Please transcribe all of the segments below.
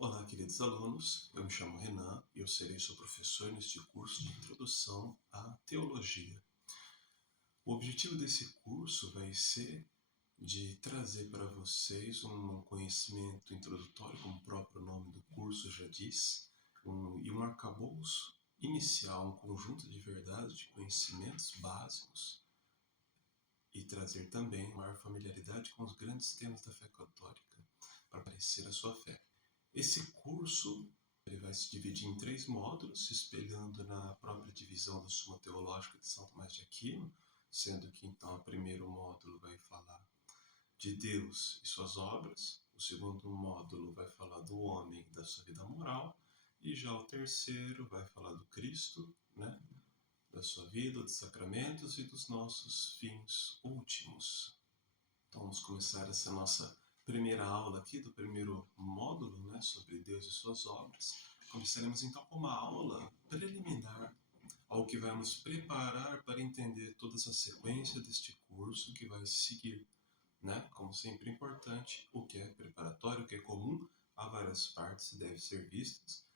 Olá, queridos alunos. Eu me chamo Renan e eu serei seu professor neste curso de Introdução à Teologia. O objetivo desse curso vai ser de trazer para vocês um conhecimento introdutório, como o próprio nome do curso já diz, e um arcabouço inicial, um conjunto de verdades, de conhecimentos básicos, e trazer também maior familiaridade com os grandes temas da fé católica, para parecer a sua fé. Esse curso ele vai se dividir em 3 módulos, se espelhando na própria divisão da Suma Teológica de São Tomás de Aquino, sendo que então o primeiro módulo vai falar de Deus e suas obras, o segundo módulo vai falar do homem e da sua vida moral, e já o terceiro vai falar do Cristo, né? Da sua vida, dos sacramentos e dos nossos fins últimos. Então vamos começar essa nossa primeira aula aqui, do primeiro módulo, né, sobre Deus e suas obras. Começaremos então com uma aula preliminar, ao que vai nos preparar para entender toda essa sequência deste curso que vai seguir, né? Como sempre importante, o que é preparatório, o que é comum a várias partes e deve ser vistas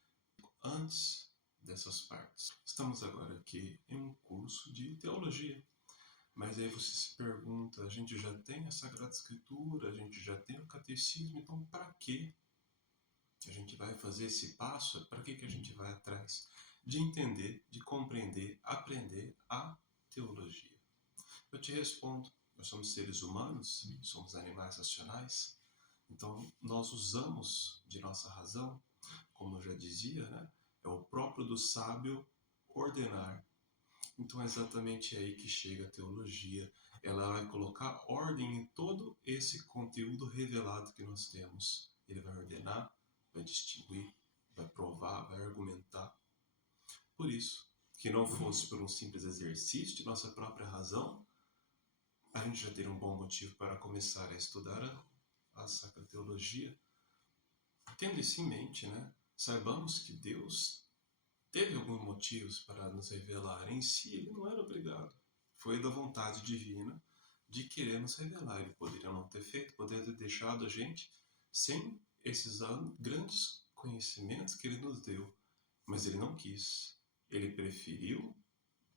antes dessas partes. Estamos agora aqui em um curso de teologia. Mas aí você se pergunta, a gente já tem a Sagrada Escritura, a gente já tem o Catecismo, então para que a gente vai fazer esse passo? Para que a gente vai atrás de entender, de compreender, aprender a teologia? Eu te respondo, nós somos seres humanos, somos animais racionais, então nós usamos de nossa razão, como eu já dizia, né? É o próprio do sábio ordenar. Então é exatamente aí que chega a teologia. Ela vai colocar ordem em todo esse conteúdo revelado que nós temos. Ele vai ordenar, vai distinguir, vai provar, vai argumentar. Por isso, que não fosse por um simples exercício de nossa própria razão, a gente já teria um bom motivo para começar a estudar a Sacra Teologia. Tendo isso em mente, né, saibamos que Deus teve alguns motivos para nos revelar. Em si, ele não era obrigado. Foi da vontade divina de querer nos revelar. Ele poderia não ter feito, poderia ter deixado a gente sem esses grandes conhecimentos que ele nos deu. Mas ele não quis. Ele preferiu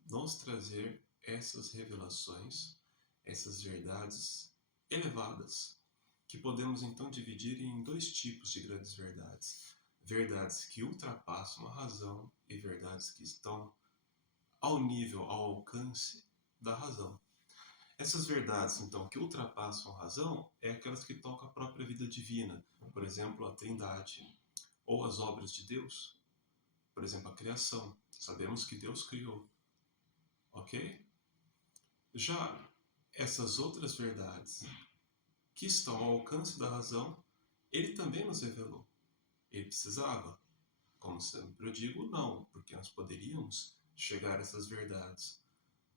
nos trazer essas revelações, essas verdades elevadas, que podemos então dividir em 2 tipos de grandes verdades. Verdades que ultrapassam a razão e verdades que estão ao nível, ao alcance da razão. Essas verdades, então, que ultrapassam a razão, é aquelas que tocam a própria vida divina, por exemplo, a Trindade, ou as obras de Deus, por exemplo, a criação. Sabemos que Deus criou, ok? Já essas outras verdades que estão ao alcance da razão, ele também nos revelou. Ele precisava? Como sempre eu digo, não, porque nós poderíamos chegar a essas verdades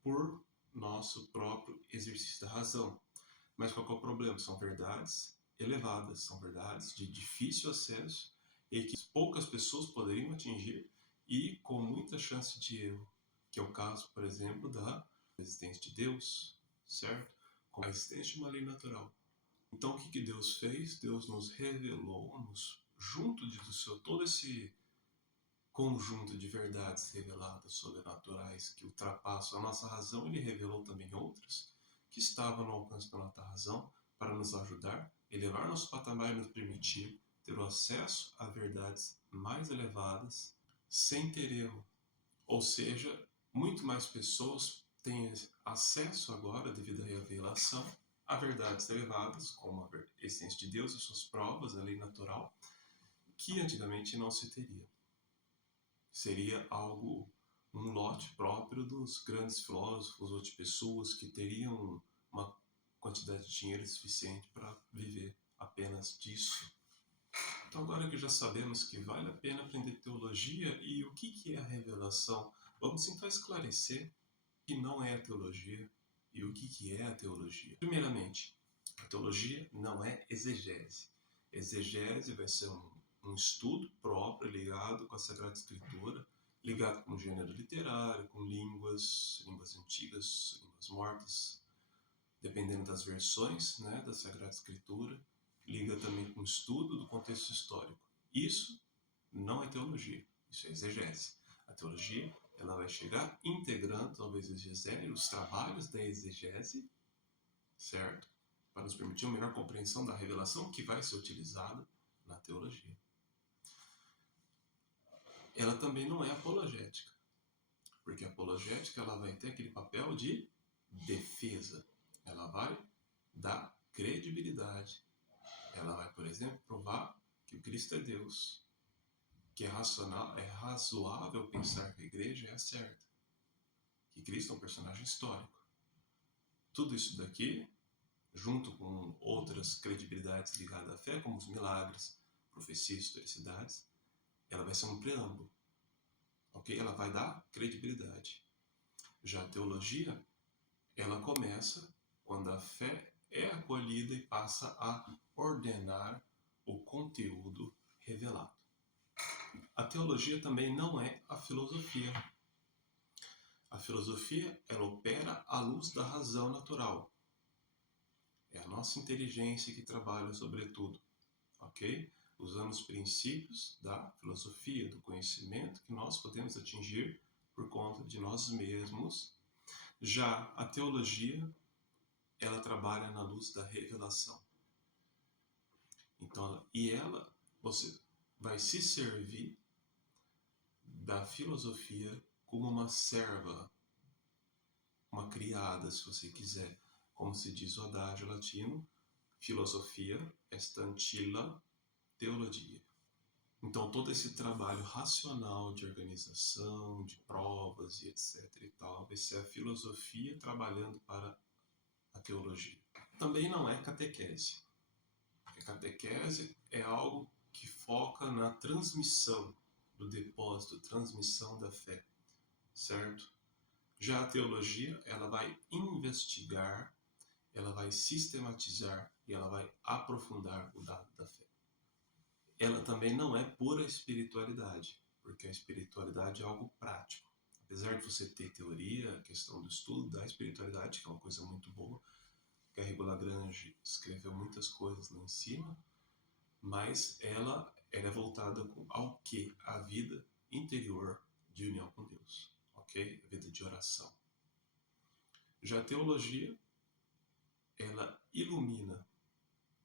por nosso próprio exercício da razão. Mas qual é o problema? São verdades elevadas, são verdades de difícil acesso e que poucas pessoas poderiam atingir e com muita chance de erro, que é o caso, por exemplo, da existência de Deus, certo? Com a existência de uma lei natural. Então o que Deus fez? Deus nos revelou, junto do seu todo esse conjunto de verdades reveladas, sobrenaturais, que ultrapassam a nossa razão, ele revelou também outras que estavam no alcance da nossa razão para nos ajudar, elevar nosso patamar e nos permitir ter o acesso a verdades mais elevadas sem ter erro. Ou seja, muito mais pessoas têm acesso agora, devido à revelação, a verdades elevadas, como a essência de Deus e suas provas, a lei natural, que antigamente não se teria. Seria algo, um lote próprio dos grandes filósofos ou de pessoas que teriam uma quantidade de dinheiro suficiente para viver apenas disso. Então agora que já sabemos que vale a pena aprender teologia e o que é a revelação, vamos então esclarecer o que não é a teologia e o que é a teologia. Primeiramente, a teologia não é exegese. Exegese vai ser um estudo próprio ligado com a Sagrada Escritura, ligado com o gênero literário, com línguas antigas, línguas mortas, dependendo das versões, né, da Sagrada Escritura. Liga também com o estudo do contexto histórico. Isso não é teologia, isso é exegese. A teologia, ela vai chegar integrando, talvez, os trabalhos da exegese, certo? Para nos permitir uma melhor compreensão da revelação que vai ser utilizada na teologia. Ela também não é apologética, porque a apologética ela vai ter aquele papel de defesa. Ela vai dar credibilidade. Ela vai, por exemplo, provar que o Cristo é Deus, que é razoável pensar que a igreja é a certa, que Cristo é um personagem histórico. Tudo isso daqui, junto com outras credibilidades ligadas à fé, como os milagres, profecias, historicidades, ela vai ser um preâmbulo, ok? Ela vai dar credibilidade. Já a teologia, ela começa quando a fé é acolhida e passa a ordenar o conteúdo revelado. A teologia também não é a filosofia. A filosofia, ela opera à luz da razão natural. É a nossa inteligência que trabalha sobretudo, ok? Usando os princípios da filosofia, do conhecimento que nós podemos atingir por conta de nós mesmos. Já a teologia, ela trabalha na luz da revelação. Então, você vai se servir da filosofia como uma serva, uma criada, se você quiser. Como se diz o adágio latino, filosofia est ancilla teologia. Então, todo esse trabalho racional de organização, de provas e etc. e tal, vai ser a filosofia trabalhando para a teologia. Também não é catequese. A catequese é algo que foca na transmissão do depósito, transmissão da fé, certo? Já a teologia, ela vai investigar, ela vai sistematizar e ela vai aprofundar o dado da fé. Ela também não é pura espiritualidade, porque a espiritualidade é algo prático. Apesar de você ter teoria, a questão do estudo da espiritualidade, que é uma coisa muito boa, Garrigou Lagrange escreveu muitas coisas lá em cima, mas ela é voltada ao que? A vida interior de união com Deus, ok? A vida de oração. Já a teologia, ela ilumina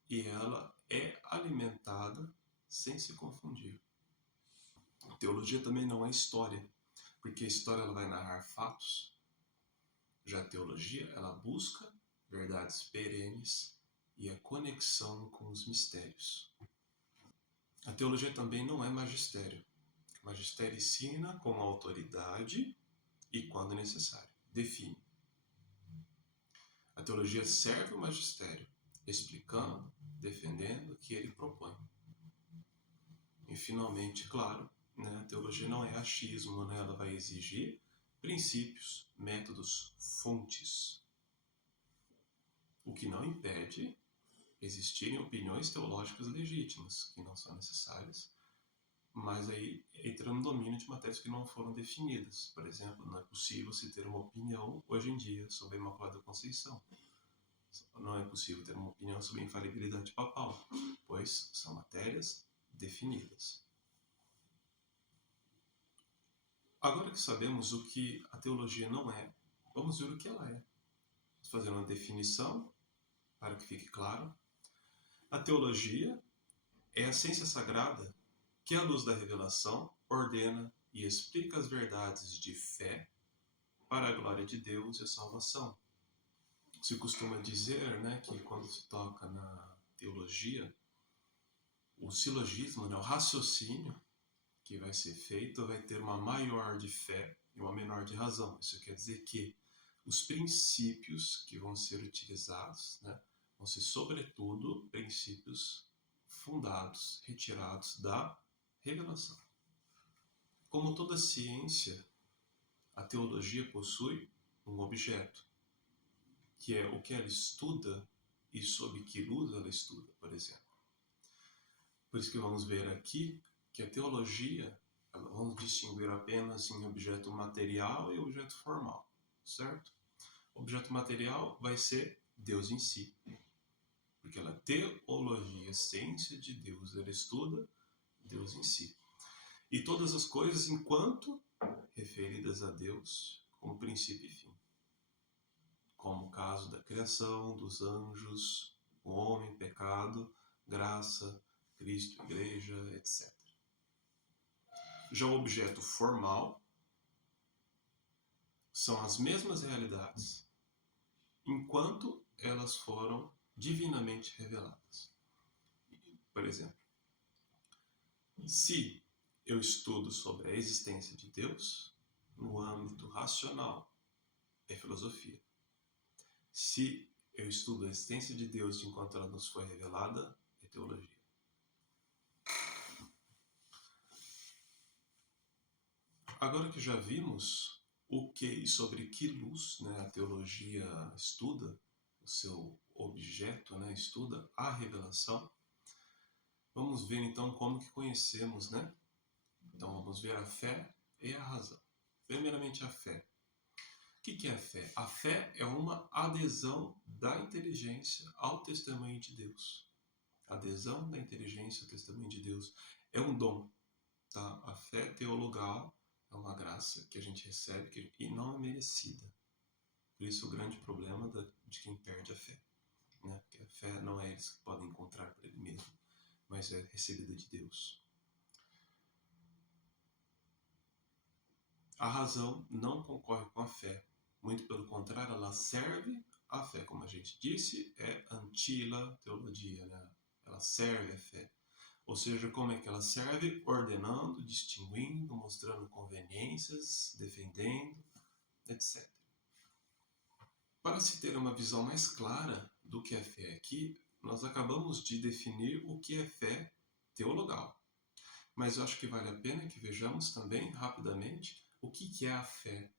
e ela é alimentada sem se confundir. A teologia também não é história, porque a história ela vai narrar fatos. Já a teologia, ela busca verdades perenes e a conexão com os mistérios. A teologia também não é magistério. O magistério ensina com autoridade e quando necessário. Define. A teologia serve o magistério, explicando, defendendo o que ele propõe. E finalmente, claro, né, a teologia não é achismo, né, ela vai exigir princípios, métodos, fontes. O que não impede existirem opiniões teológicas legítimas, que não são necessárias, mas aí entra no domínio de matérias que não foram definidas. Por exemplo, não é possível se ter uma opinião hoje em dia sobre a Imaculada Conceição. Não é possível ter uma opinião sobre a infalibilidade papal, pois são matérias definidas. Agora que sabemos o que a teologia não é, vamos ver o que ela é. Vamos fazer uma definição para que fique claro. A teologia é a ciência sagrada que, à luz da revelação, ordena e explica as verdades de fé para a glória de Deus e a salvação. Se costuma dizer, né, que quando se toca na teologia, o silogismo, né, o raciocínio que vai ser feito vai ter uma maior de fé e uma menor de razão. Isso quer dizer que os princípios que vão ser utilizados, né, vão ser, sobretudo, princípios fundados, retirados da revelação. Como toda ciência, a teologia possui um objeto, que é o que ela estuda e sob que luz ela estuda, por exemplo. Por isso que vamos ver aqui que a teologia, vamos distinguir apenas em objeto material e objeto formal, certo? O objeto material vai ser Deus em si, porque ela teologia, a ciência de Deus, ela estuda Deus em si. E todas as coisas enquanto referidas a Deus como princípio e fim. Como o caso da criação, dos anjos, o homem, pecado, graça, Cristo, igreja, etc. Já o objeto formal são as mesmas realidades enquanto elas foram divinamente reveladas. Por exemplo, se eu estudo sobre a existência de Deus no âmbito racional, é filosofia. Se eu estudo a existência de Deus enquanto ela nos foi revelada, é teologia. Agora que já vimos o que e sobre que luz, né, a teologia estuda, o seu objeto, né, estuda a revelação, vamos ver então como que conhecemos, né? Então vamos ver a fé e a razão. Primeiramente a fé. O que é a fé? A fé é uma adesão da inteligência ao testemunho de Deus. Adesão da inteligência ao testemunho de Deus é um dom, tá? A fé teologal é uma graça que a gente recebe e não é merecida. Por isso o grande problema de quem perde a fé, né? Porque a fé não é eles que podem encontrar por ele mesmo, mas é recebida de Deus. A razão não concorre com a fé. Muito pelo contrário, ela serve a fé. Como a gente disse, é antila teologia, né? Ela serve a fé. Ou seja, como é que ela serve? Ordenando, distinguindo, mostrando conveniências, defendendo, etc. Para se ter uma visão mais clara do que é fé aqui, nós acabamos de definir o que é fé teologal. Mas eu acho que vale a pena que vejamos também, rapidamente, o que é a fé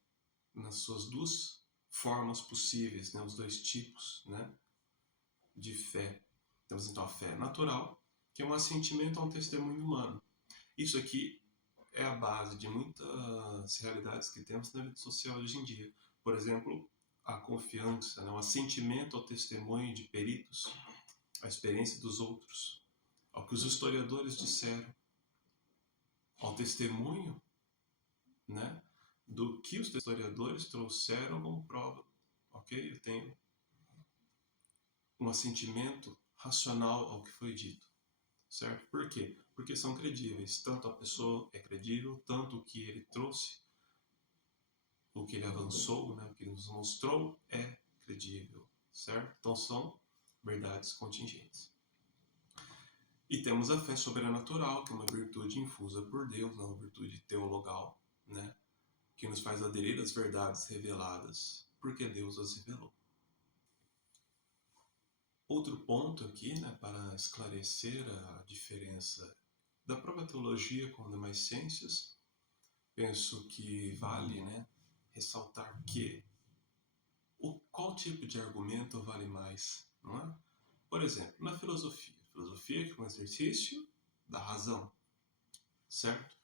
nas suas duas formas possíveis, né? Os dois tipos, né, de fé. Temos então a fé natural, que é um assentimento a um testemunho humano. Isso aqui é a base de muitas realidades que temos na vida social hoje em dia. Por exemplo, a confiança, né? O assentimento ao testemunho de peritos, à experiência dos outros, ao que os historiadores disseram, ao testemunho, né, do que os historiadores trouxeram como prova. Ok? Eu tenho um assentimento racional ao que foi dito. Certo? Por quê? Porque são credíveis. Tanto a pessoa é credível, tanto o que ele trouxe, o que ele avançou, né, o que ele nos mostrou é credível. Certo? Então são verdades contingentes. E temos a fé sobrenatural, que é uma virtude infusa por Deus, uma virtude teologal, né, que nos faz aderir às verdades reveladas, porque Deus as revelou. Outro ponto aqui, né, para esclarecer a diferença da própria teologia com demais ciências, penso que vale, né, ressaltar que qual tipo de argumento vale mais, não é? Por exemplo, na filosofia. Filosofia que é um exercício da razão, certo?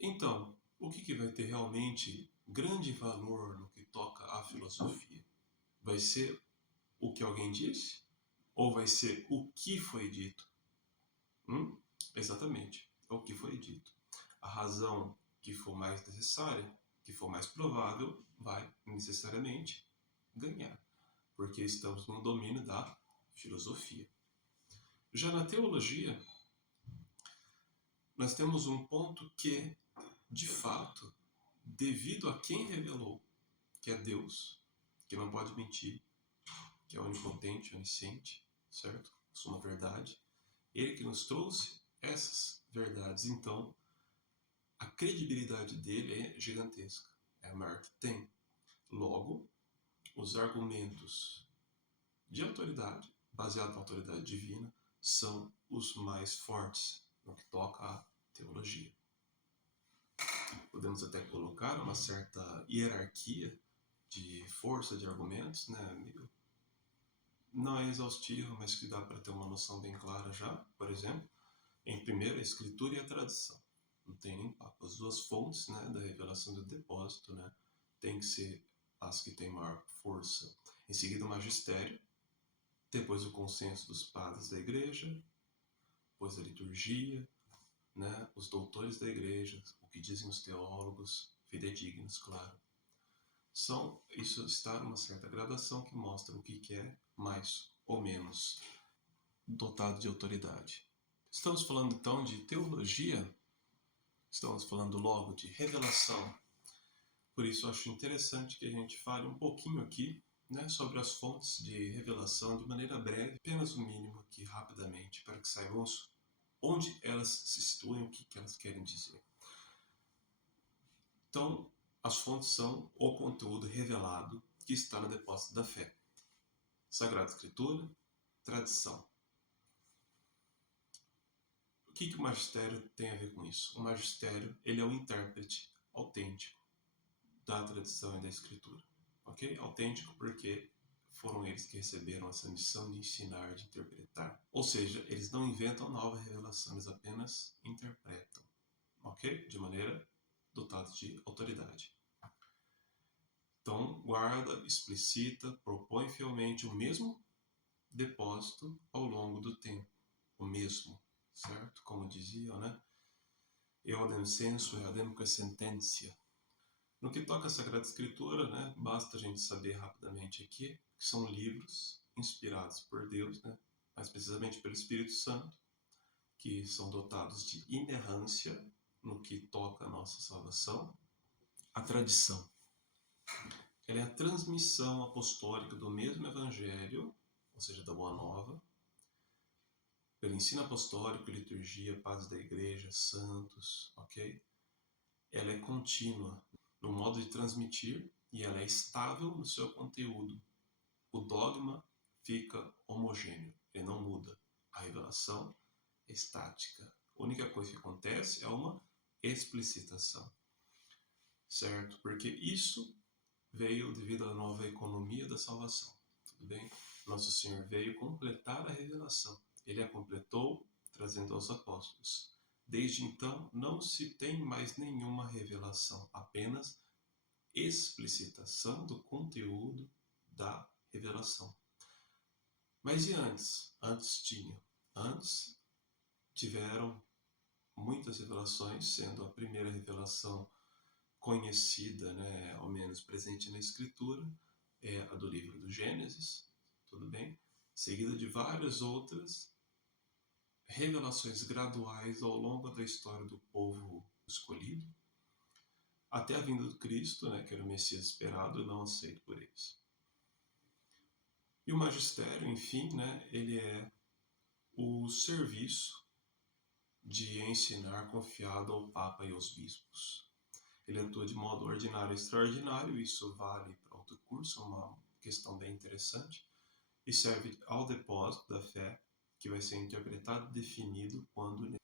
Então, o que vai ter realmente grande valor no que toca à filosofia? Vai ser o que alguém disse? Ou vai ser o que foi dito? Exatamente, é o que foi dito. A razão que for mais necessária, que for mais provável, vai necessariamente ganhar, porque estamos no domínio da filosofia. Já na teologia, nós temos um ponto que, de fato, devido a quem revelou, que é Deus, que não pode mentir, que é onipotente, onisciente, certo? Isso é uma verdade. Ele que nos trouxe essas verdades. Então, a credibilidade dele é gigantesca. É a maior que tem. Logo, os argumentos de autoridade, baseados na autoridade divina, são os mais fortes no que toca à teologia. Podemos até colocar uma certa hierarquia de força de argumentos, né? Não é exaustivo, mas que dá para ter uma noção bem clara já. Por exemplo, em primeiro a escritura e a tradição. Não tem nem papo. As duas fontes, né, da revelação do depósito, né, tem que ser as que têm maior força. Em seguida o magistério, depois o consenso dos padres da igreja, depois a liturgia, né, os doutores da igreja, o que dizem os teólogos, fidedignos, claro. Isso está numa certa gradação que mostra o que é mais ou menos dotado de autoridade. Estamos falando então de teologia, estamos falando logo de revelação. Por isso, eu acho interessante que a gente fale um pouquinho aqui, né, sobre as fontes de revelação de maneira breve, apenas o mínimo aqui, rapidamente, para que saibamos onde elas se situam e o que elas querem dizer. Então, as fontes são o conteúdo revelado que está no depósito da fé. Sagrada Escritura, tradição. O que o magistério tem a ver com isso? O magistério, ele é o intérprete autêntico da tradição e da escritura, ok? Autêntico porque foram eles que receberam essa missão de ensinar, de interpretar. Ou seja, eles não inventam nova revelação, eles apenas interpretam, ok? De maneira dotada de autoridade. Então, guarda, explicita, propõe fielmente o mesmo depósito ao longo do tempo, o mesmo, certo? Como diziam, né? Eodem sensu, eodem sententia. No que toca à Sagrada Escritura, né, basta a gente saber rapidamente aqui que são livros inspirados por Deus, né, mais precisamente pelo Espírito Santo, que são dotados de inerrância no que toca à nossa salvação. A tradição, ela é a transmissão apostólica do mesmo Evangelho, ou seja, da Boa Nova, pelo ensino apostólico, liturgia, padres da igreja, santos, ok? Ela é contínua no modo de transmitir e ela é estável no seu conteúdo. O dogma fica homogêneo, ele não muda. A revelação é estática. A única coisa que acontece é uma explicitação, certo? Porque isso veio devido à nova economia da salvação, tudo bem? Nosso Senhor veio completar a revelação. Ele a completou trazendo aos apóstolos. Desde então, não se tem mais nenhuma revelação, apenas explicitação do conteúdo da revelação. Mas e antes? Antes tiveram muitas revelações, sendo a primeira revelação conhecida, né, ao menos presente na Escritura, é a do livro do Gênesis, tudo bem? Seguida de várias outras revelações graduais ao longo da história do povo escolhido, até a vinda do Cristo, né, que era o Messias esperado e não aceito por eles. E o magistério, enfim, né, ele é o serviço de ensinar confiado ao Papa e aos bispos. Ele atua de modo ordinário e extraordinário, isso vale para outro curso, uma questão bem interessante, e serve ao depósito da fé, que vai ser interpretado e definido quando...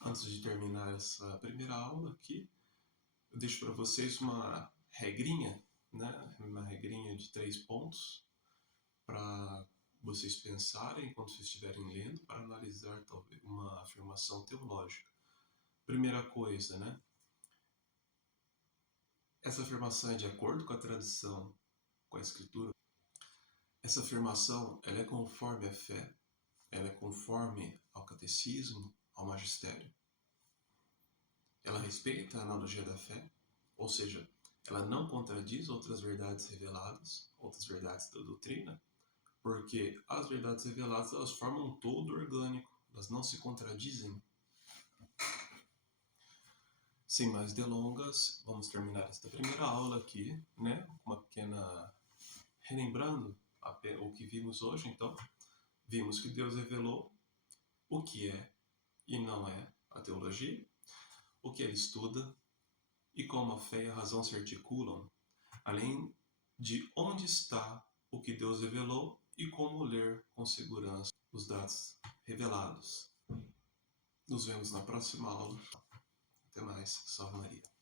Antes de terminar essa primeira aula aqui, eu deixo para vocês uma regrinha, né? Uma regrinha de 3 pontos, para vocês pensarem enquanto vocês estiverem lendo, para analisar talvez uma afirmação teológica. Primeira coisa, né? Essa afirmação é de acordo com a tradição, com a Escritura. Essa afirmação, ela é conforme a fé, ela é conforme ao catecismo, ao magistério. Ela respeita a analogia da fé, ou seja, ela não contradiz outras verdades reveladas, outras verdades da doutrina, porque as verdades reveladas, elas formam um todo orgânico, elas não se contradizem. Sem mais delongas, vamos terminar esta primeira aula aqui, né? Uma pequena... Relembrando o que vimos hoje, então, vimos que Deus revelou o que é e não é a teologia, o que ele estuda e como a fé e a razão se articulam, além de onde está o que Deus revelou e como ler com segurança os dados revelados. Nos vemos na próxima aula. Até mais. Salve Maria.